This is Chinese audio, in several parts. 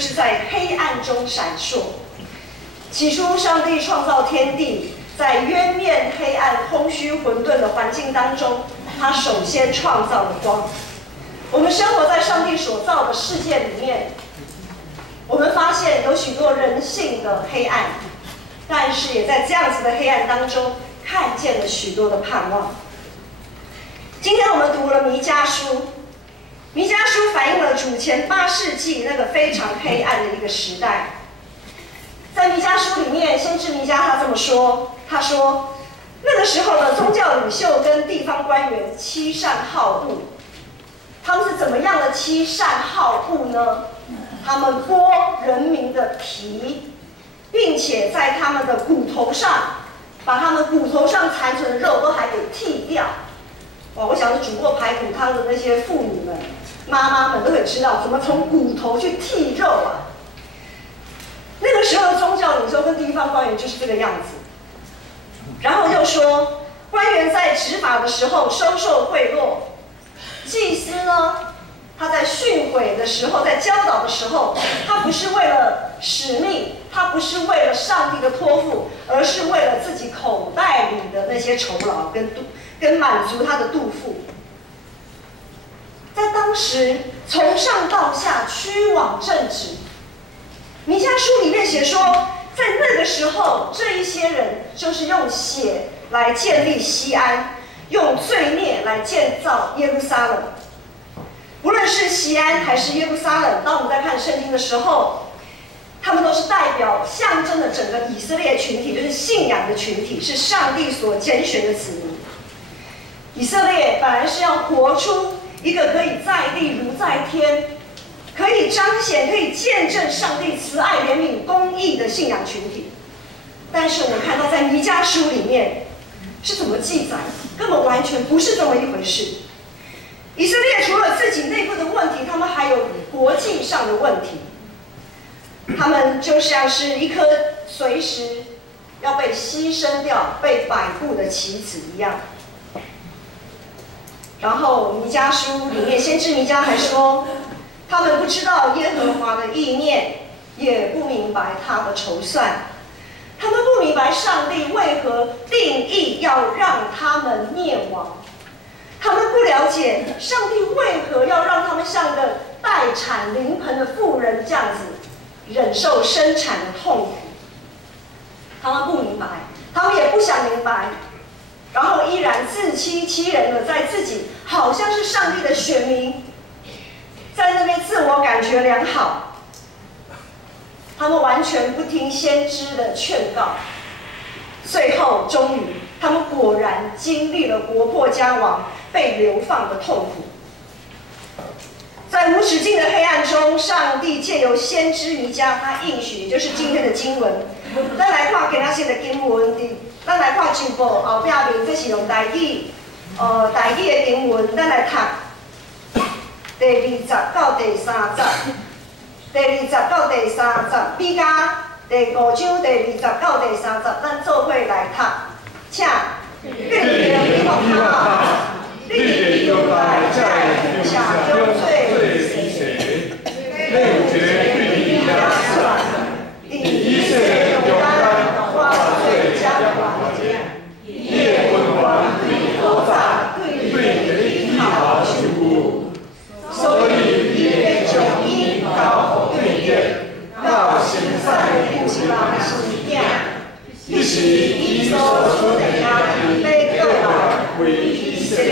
就是在黑暗中闪烁。起初，上帝创造天地，在渊面、黑暗、空虚、混沌的环境当中，他首先创造了光。我们生活在上帝所造的世界里面，我们发现有许多人性的黑暗，但是也在这样子的黑暗当中，看见了许多的盼望。今天我们读了弥迦书，弥迦书反映了主前8世纪那个非常黑暗的一个时代。在弥迦书里面，先知弥迦他这么说，他说那个时候的宗教领袖跟地方官员欺善好恶，他们是怎么样的欺善好恶呢？他们剥人民的皮，并且在他们的骨头上，把他们骨头上残存的肉都还给剔掉。哇！我想煮过排骨汤的那些妇女们、妈妈们都会知道怎么从骨头去剔肉啊。那个时候的宗教领袖跟地方官员就是这个样子。然后又说，官员在执法的时候收受贿赂，祭司呢，他在训诲的时候，在教导的时候，他不是为了使命，他不是为了上帝的托付，而是为了自己口袋里的那些酬劳跟满足他的肚腹。在当时，从上到下屈枉正直。弥迦书里面写说，在那个时候，这一些人就是用血来建立西安，用罪孽来建造耶路撒冷。无论是西安还是耶路撒冷，当我们在看圣经的时候，他们都是代表象征了整个以色列群体，就是信仰的群体，是上帝所拣选的子民。以色列本来是要活出一个可以在地如在天，可以彰显、可以见证上帝慈爱、怜悯、公义的信仰群体。但是我们看到在弥迦书里面是怎么记载，根本完全不是这么一回事。以色列除了自己内部的问题，他们还有国际上的问题。他们就像是一颗随时要被牺牲掉、被摆布的棋子一样。然后弥迦书里面，先知弥迦还说，他们不知道耶和华的意念，也不明白他的筹算。他们不明白上帝为何定义要让他们灭亡。他们不了解上帝为何要让他们像个待产临盆的妇人这样子忍受生产的痛苦。他们不明白，他们也不想明白，然后依然自欺欺人的在自己好像是上帝的选民，在那边自我感觉良好。他们完全不听先知的劝告，最后终于他们果然经历了国破家亡、被流放的痛苦。在无止境的黑暗中，上帝借由先知弥迦，他应许，就是今天的经文。咱来看今仔日的经文，咱来看进步后壁面，这是用台语，台语的经文，咱来读第20到第30，第20到第30，比甲第5章第20到第30，咱做伙来读，请。愿你的福他，你由来在下中罪谁？内觉律压算，第一切勇敢花罪加还业文完对佛法对人好修补，所以也从因到对业，到行善不是人是命，一是伊所说的压力被个来为以色列。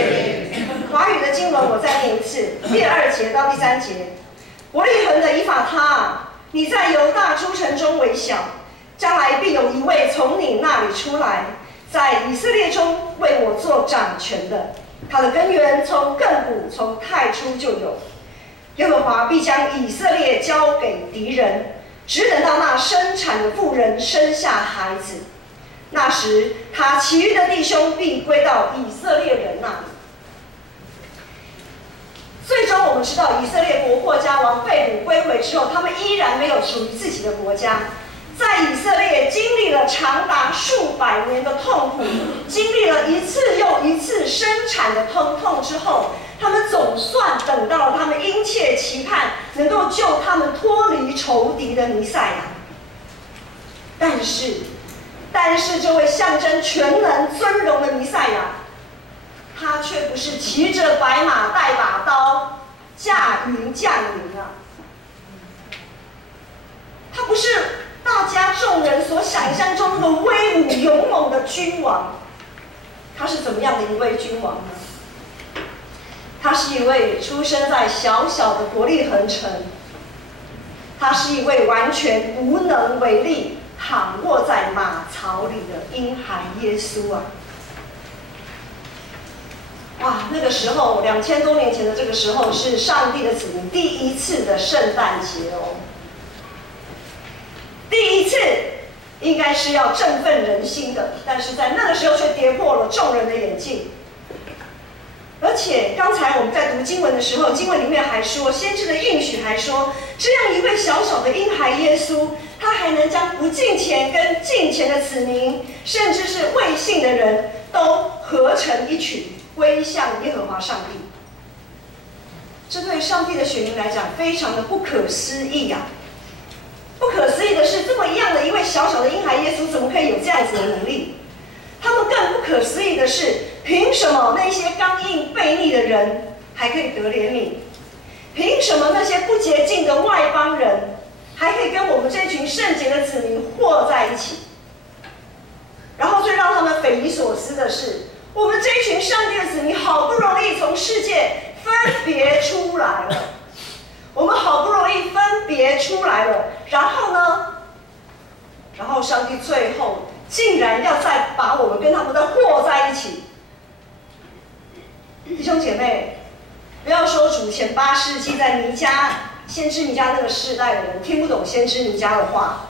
华语的经文我再念一次，第2节到第3节。伯利恒的以法他，你在犹大诸城中为小，将来必有一位从你那里出来，在以色列中为我做掌权的。他的根源从亘古，从太初就有。耶和华必将以色列交给敌人，只等到那生产的妇人生下孩子。那时，他其余的弟兄必归到以色列人那里。最终，我们知道以色列国破家亡、被掳归回之后，他们依然没有属于自己的国家。在以色列经历了长达数百年的痛苦，经历了一次又一次生产的疼痛之后，他们总算等到了他们殷切期盼能够救他们脱离仇敌的弥赛亚。但是这位象征全能尊荣的弥赛亚，他却不是骑着白马带把刀驾云降临啊！他不是大家众人所想象中那个威武勇猛的君王。他是怎么样的一位君王呢？他是一位出生在小小的伯利恒城，他是一位完全无能为力、躺卧在马槽里的婴孩耶稣啊！哇，那个时候2000多年前的这个时候，是上帝的子民第一次的圣诞节哦。第一次应该是要振奋人心的，但是在那个时候却跌破了众人的眼镜。而且刚才我们在读经文的时候，经文里面还说，先知的应许还说，这样一位小小的婴孩耶稣，他还能将不敬虔跟敬虔的子民，甚至是未信的人都合成一群，归向耶和华上帝。这对上帝的选民来讲，非常的不可思议啊！不可思议的是，这么样的一位小小的婴孩耶稣，怎么可以有这样子的能力？他们更不可思议的是，凭什么那些刚硬悖逆的人还可以得怜悯？凭什么那些不洁净的外邦人还可以跟我们这群圣洁的子民和在一起？然后最让他们匪夷所思的是，我们这一群上帝的子民好不容易从世界分别出来了，我们好不容易分别出来了，然后呢？然后上帝最后竟然要再把我们跟他们再和在一起。弟兄姐妹，不要说主前8世纪在弥迦先知弥迦那个世代的人听不懂先知弥迦的话，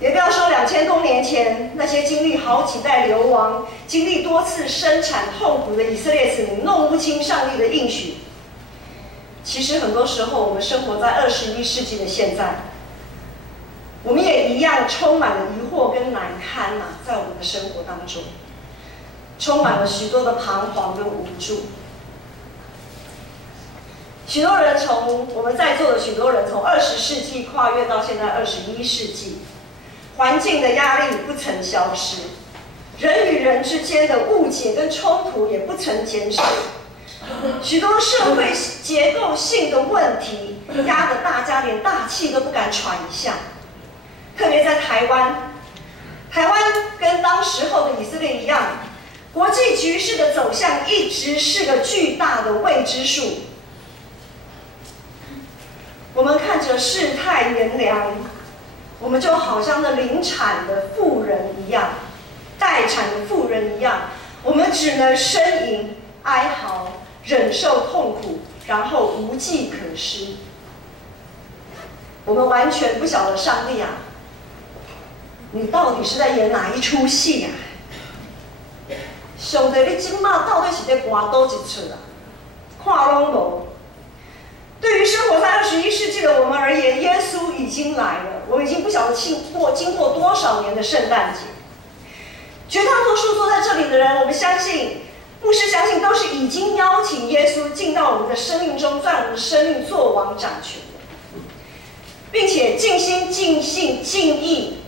也不要说2000多年前那些经历好几代流亡、经历多次生产痛苦的以色列子民弄不清上帝的应许。其实很多时候，我们生活在21世纪的现在，我们也一样充满了疑惑跟难堪啊，在我们的生活当中，充满了许多的彷徨跟无助。许多人我们在座的许多人从20世纪跨越到现在21世纪，环境的压力不曾消失，人与人之间的误解跟冲突也不曾减少。许多社会结构性的问题压得大家连大气都不敢喘一下。特别在台湾跟当时候的以色列一样，国际局势的走向一直是个巨大的未知数。我们看着世态炎凉，我们就好像那临产的妇人一样，待产的妇人一样，我们只能呻吟、哀嚎、忍受痛苦，然后无计可施。我们完全不晓得上帝啊，你到底是在演哪一出戏啊？上帝，你今嘛到底是在播多一出啊？看拢无。对于生活在21世纪的我们而言，耶稣已经来了。我们已经不晓得经过多少年的圣诞节。绝大多数坐在这里的人，我们相信，牧师相信都是已经邀请耶稣进到我们的生命中，在我们的生命做王掌权的，并且尽心、尽性、尽意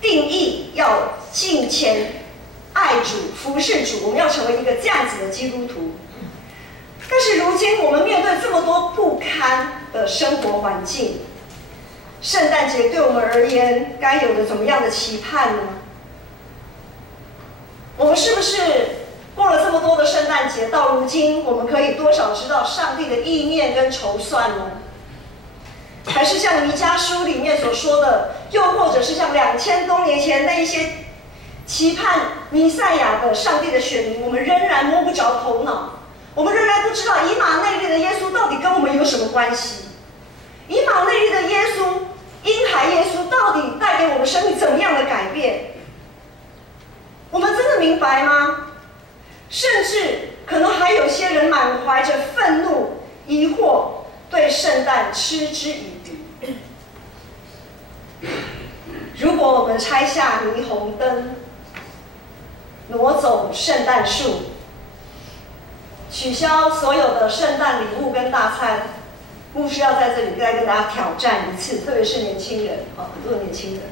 定义要敬虔、爱主、服侍主，我们要成为一个这样子的基督徒。但是如今我们面对这么多不堪的生活环境，圣诞节对我们而言该有的怎么样的期盼呢？我们是不是过了这么多的圣诞节，到如今我们可以多少知道上帝的意念跟筹算呢？还是像弥迦书里面所说的，又或者是像2000多年前那一些期盼弥赛亚的上帝的选民，我们仍然摸不着头脑，我们仍然不知道以马内利的耶稣到底跟我们有什么关系？以马内利的耶稣，婴孩耶稣到底带给我们生命怎么样的改变？我们真的明白吗？甚至可能还有些人满怀着愤怒、疑惑，对圣诞嗤之以鼻。如果我们拆下霓虹灯，挪走圣诞树，取消所有的圣诞礼物跟大餐。牧师要在这里再跟大家挑战一次，特别是年轻人，很多年轻人，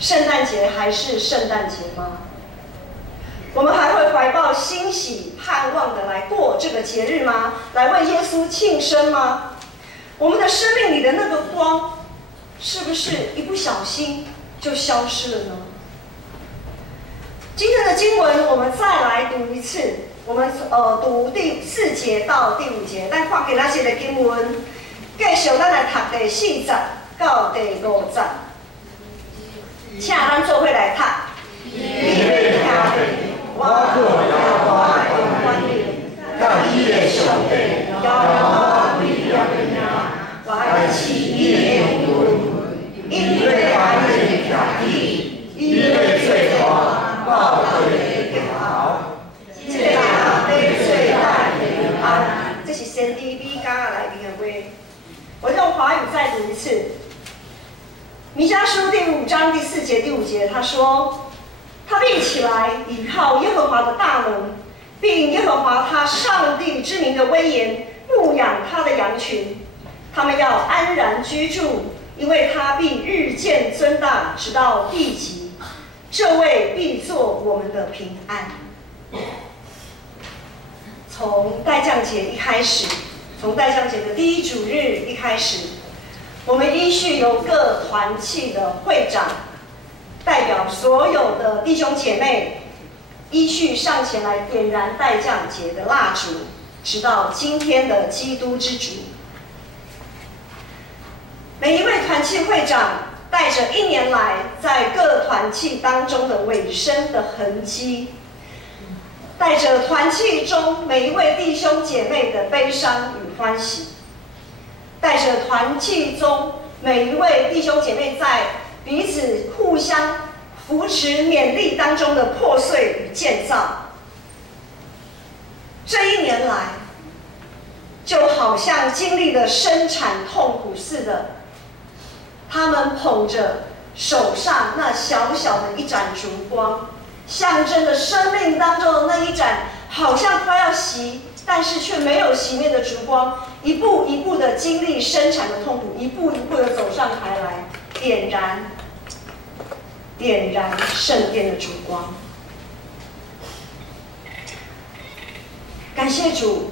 圣诞节还是圣诞节吗？我们还会怀抱欣喜盼望的来过这个节日吗？来为耶稣庆生吗？我们的生命里的那个光，是不是一不小心就消失了呢？今天的经文我们再来读一次，我们读第4节到第5节，咱看今仔日的经文，继续咱来读第4节到第5节，请咱做伙来读。我靠耶和华的管理，到伊的上帝，高高威严的名，来赐伊的恩惠，因为爱的天地，伊的最大，报对的更好。这个对最大的平安，这是先知米迦来宾的话。我用华语再读一次。弥迦书第5章第4节、第5节，他说。他必起来，倚靠耶和华的大能，并耶和华他上帝之名的威严，牧养他的羊群。他们要安然居住，因为他必日渐增大，直到地极。这位必作我们的平安。从代降节一开始，从代降节的第1主日一开始，我们依序由各团契的会长。代表所有的弟兄姐妹依序上前来点燃代降节的蜡烛，直到今天的基督之主。每一位团契会长带着1年来在各团契当中的委身的痕迹，带着团契中每一位弟兄姐妹的悲伤与欢喜，带着团契中每一位弟兄姐妹在彼此互相扶持、勉励当中的破碎与建造。这1年来，就好像经历了生产痛苦似的，他们捧着手上那小小的一盏烛光，象征着生命当中的那一盏好像快要熄，但是却没有熄灭的烛光，一步一步的经历生产的痛苦，一步一步的走上台来，点燃圣殿的烛光。感谢主，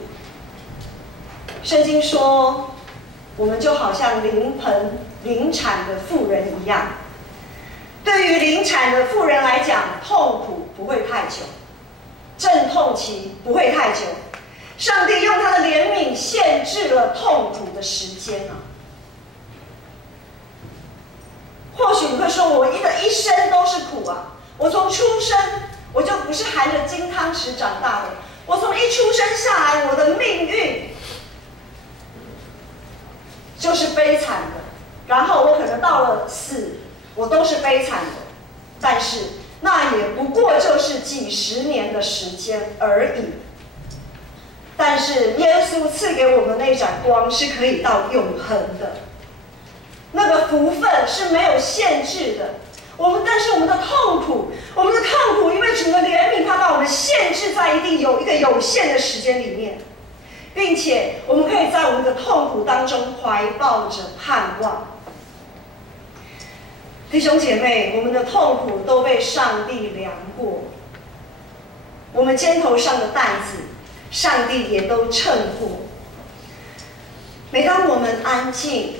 圣经说，我们就好像临产的妇人一样。对于临产的妇人来讲，痛苦不会太久，阵痛期不会太久。上帝用他的怜悯限制了痛苦的时间啊。或许你会说，我的一生都是苦啊！我从出生我就不是含着金汤匙长大的，我从一出生下来，我的命运就是悲惨的。然后我可能到了死，我都是悲惨的。但是那也不过就是几十年的时间而已。但是耶稣赐给我们那一盏光是可以到永恒的。那个福分是没有限制的，但是我们的痛苦，因为主的怜悯，他把我们限制在有一个有限的时间里面，并且我们可以在我们的痛苦当中怀抱着盼望。弟兄姐妹，我们的痛苦都被上帝量过，我们肩头上的担子，上帝也都称过。每当我们安静，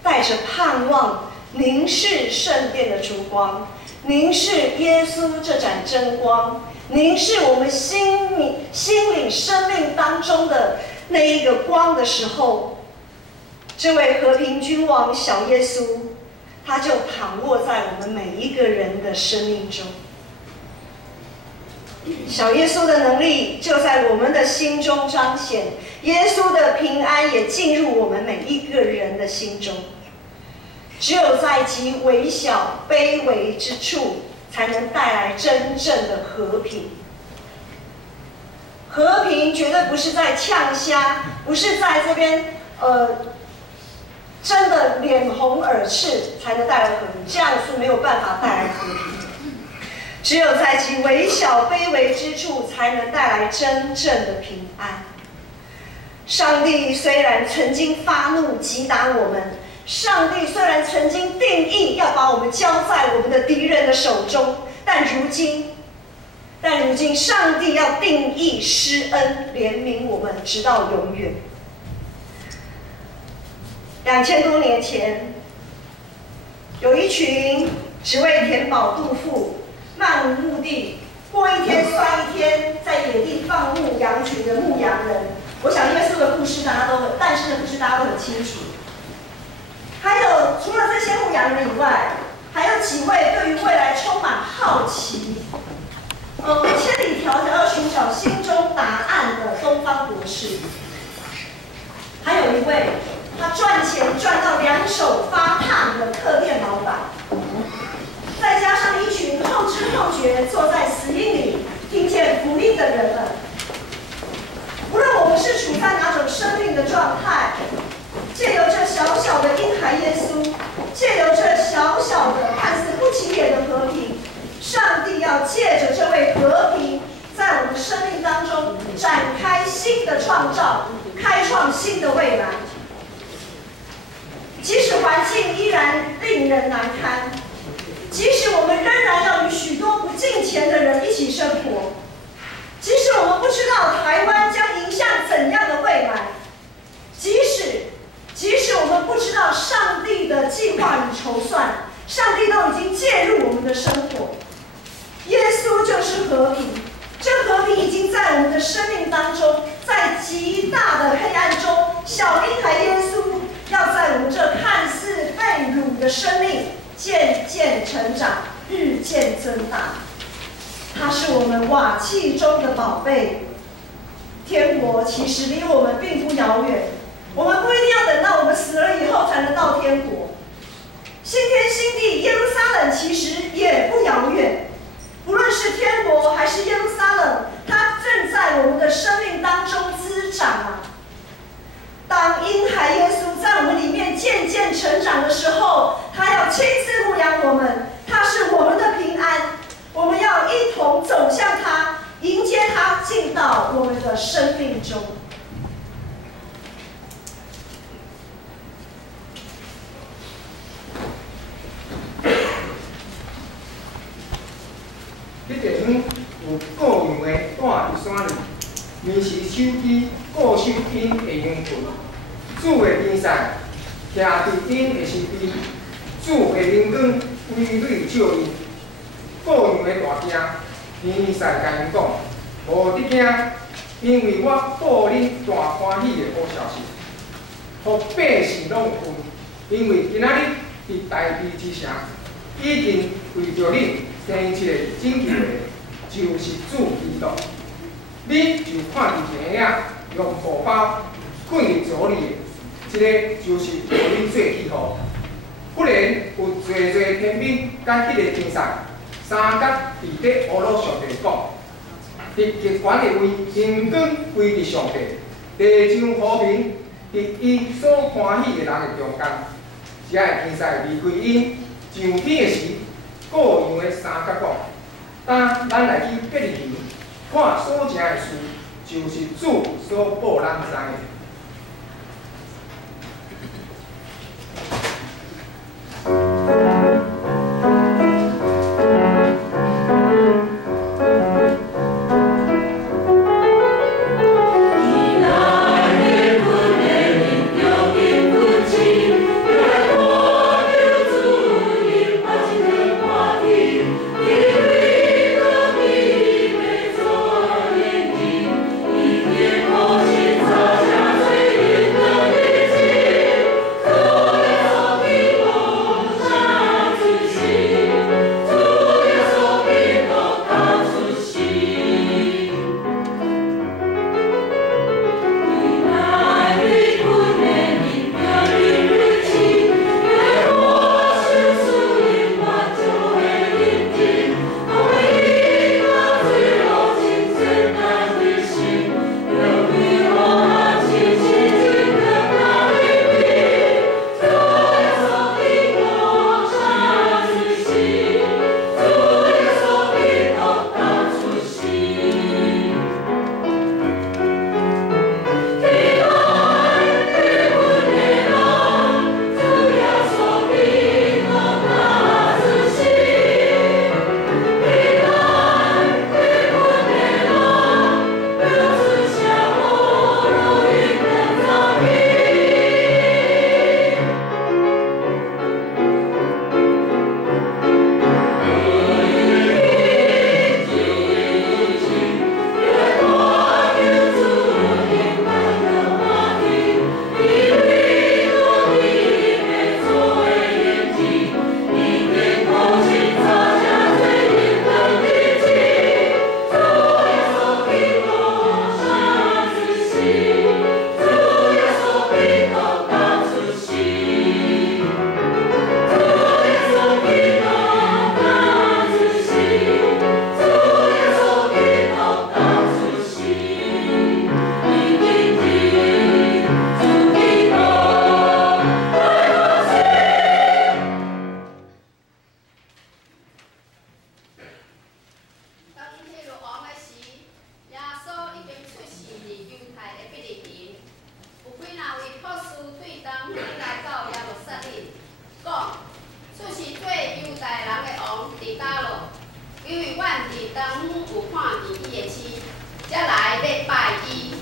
带着盼望，凝视圣殿的烛光，凝视耶稣这盏真光，凝视我们心里生命当中的那一个光的时候，这位和平君王小耶稣，他就躺卧在我们每一个人的生命中。小耶稣的能力就在我们的心中彰显，耶稣的平安也进入我们每一个人的心中。只有在极微小、卑微之处，才能带来真正的和平。和平绝对不是在呛虾，不是在这边真的脸红耳赤才能带来和平，这样是没有办法带来和平的。只有在其微小卑微之处，才能带来真正的平安。上帝虽然曾经发怒击打我们，上帝虽然曾经定义要把我们交在我们的敌人的手中，但如今，上帝要定义施恩怜悯我们，直到永远。2000多年前，有一群只为填饱肚腹、漫无目的、过一天算一天，在野地放牧羊群的牧羊人。我想耶稣的故事大家都很，诞生的故事大家都很清楚。还有除了这些牧羊人以外，还有几位对于未来充满好奇，千里迢迢要寻找心中答案的东方博士。还有一位他赚钱赚到两手发烫的客店老板，再加上一群后知后觉坐在死荫里听见福音的人们。无论我们是处在哪种生命的状态，借由这小小的婴孩耶稣，借由这小小的看似不起眼的和平，上帝要借着这位和平，在我们生命当中展开新的创造，开创新的未来。即使环境依然令人难堪，即使我们仍然要与许多不敬虔的人一起生活，即使我们不知道台湾将迎向怎样的未来，即使我们不知道上帝的计划与筹算，上帝都已经介入我们的生活。耶稣就是和平，这和平已经在我们的生命当中，在极大的黑暗中，小婴孩耶稣要在我们这看似被掳的生命渐渐成长，日渐增大。他是我们瓦器中的宝贝。天国其实离我们并不遥远，我们不一定要等到我们死了以后才能到天国。新天新地，耶路撒冷其实也不遥远。不论是天国还是耶路撒冷，它正在我们的生命当中滋长啊。当婴孩耶稣在我们里面渐渐成长的时候，他要亲自牧养我们，他是我们的平安。我们要一同走向他，迎接他进到我们的生命中。你地方有各样的带伫山里，面是手机固手因的用品，主的边塞徛伫因的身边，主的灵光规律照因。各样的大惊，天使甲因讲，无得惊，因为我报恁大欢喜的好消息，互百姓拢有份。因为今仔日伫大地之城，已经为着恁生一个拯救的，就是主基督。你就看伫一个用布包捆入手里的，这个就是互恁做记号。忽然有侪天兵甲迄个天使。三角伫咧乌罗上帝讲，伫极悬的位，阳光归伫上帝，地上和平伫伊所欢喜的人的中间。只个天使离开因上天的时，各样的三角讲，当咱来去隔离营，看所成的事，就是主所报咱知的。Thank you. 因为阮伫当有看见伊的妻，才来要拜伊。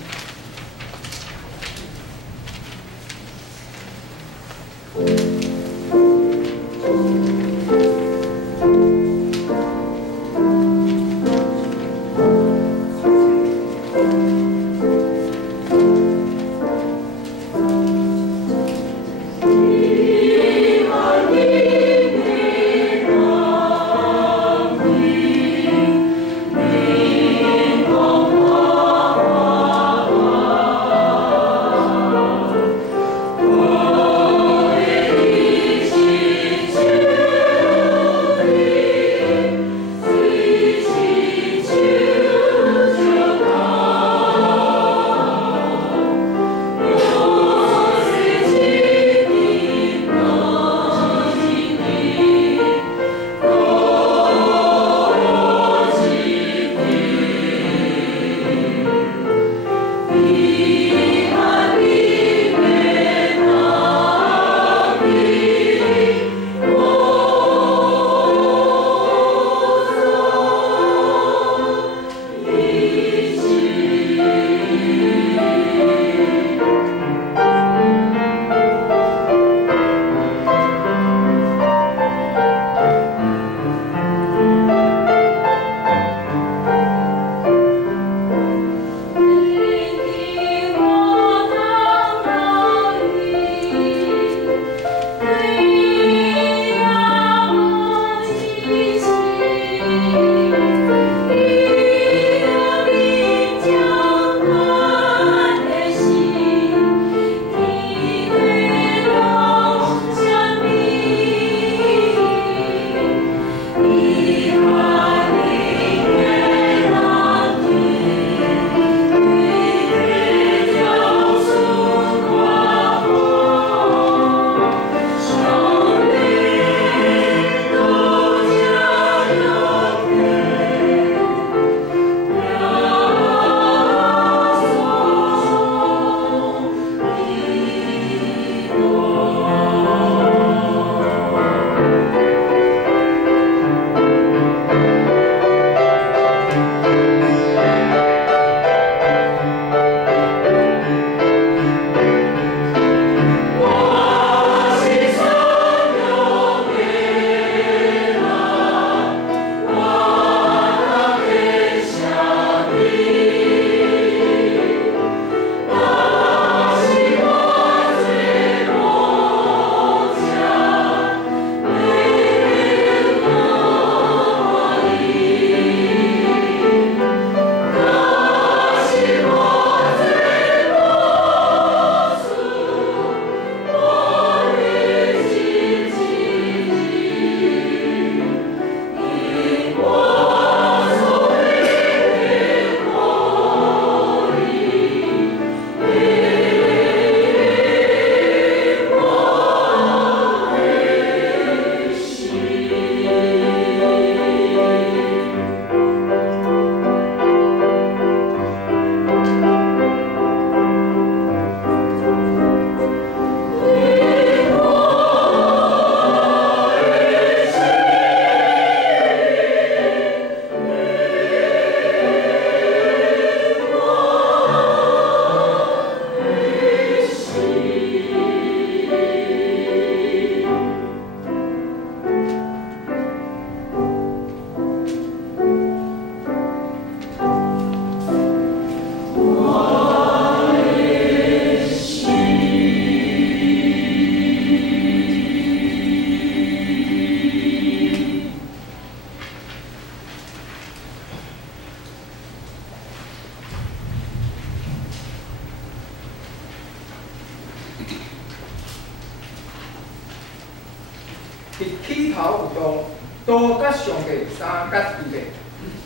伫起头有道，道甲上帝三角伊个，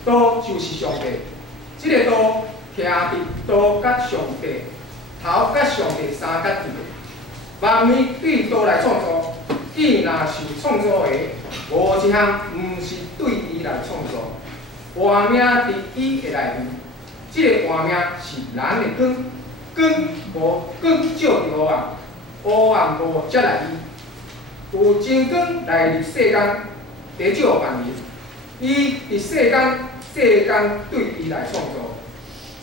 道就是上帝。即、个道徛伫道甲上帝头甲上帝三角伊个。万物对道来创造，伊若是创造的，无一项毋是对伊来创造。活命伫伊的内面，即、个活命是咱的光，光无光照着黑暗，黑暗无接来伊。有真光来入世间，得照万民。伊伫世间对伊来创造，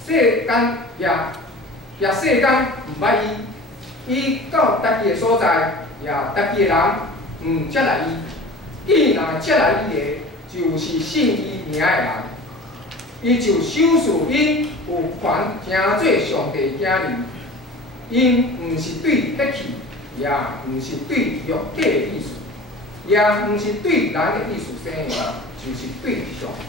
世间也世间毋捌伊，伊到家己的所在，也家己的人毋接来伊，既然接来伊的，就是信伊名的人，伊就守事因有权行做上帝囝儿，因毋是对得去，也毋是对肉体的意思，也毋是对人的意思生的，就是对上帝。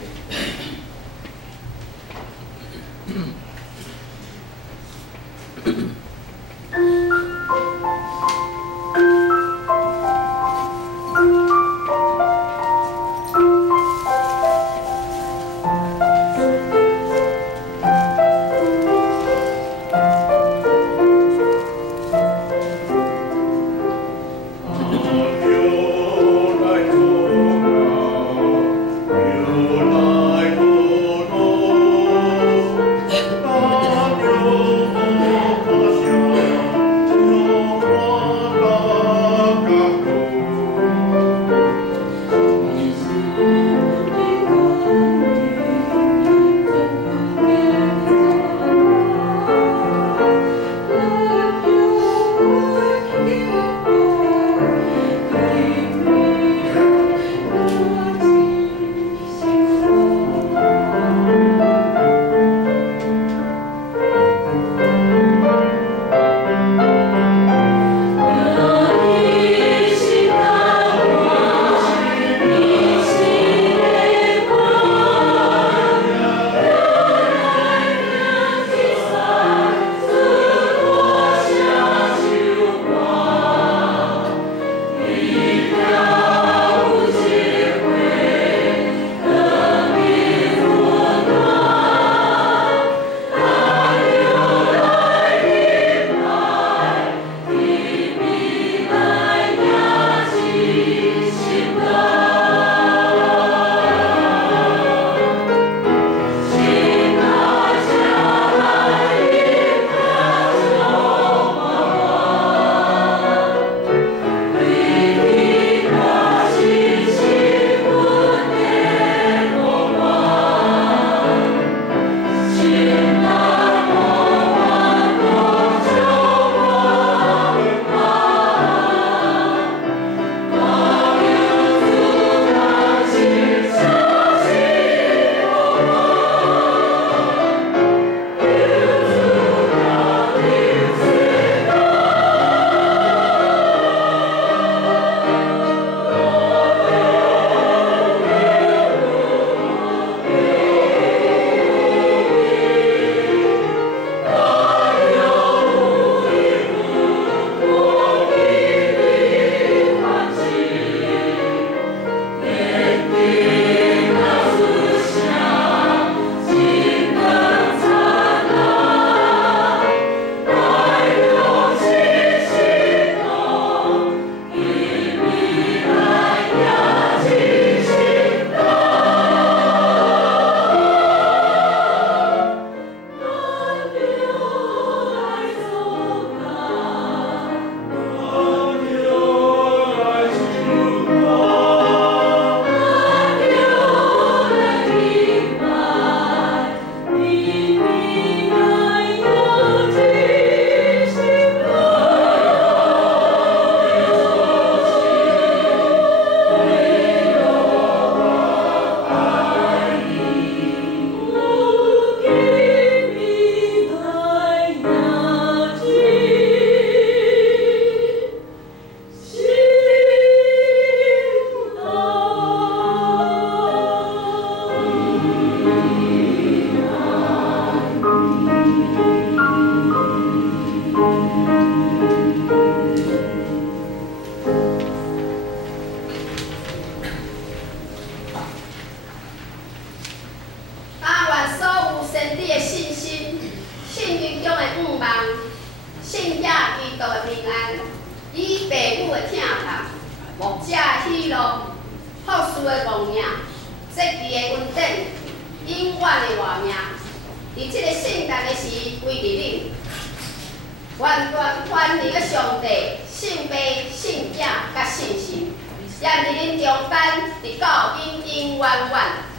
也伫恁中间，伫教因弯弯。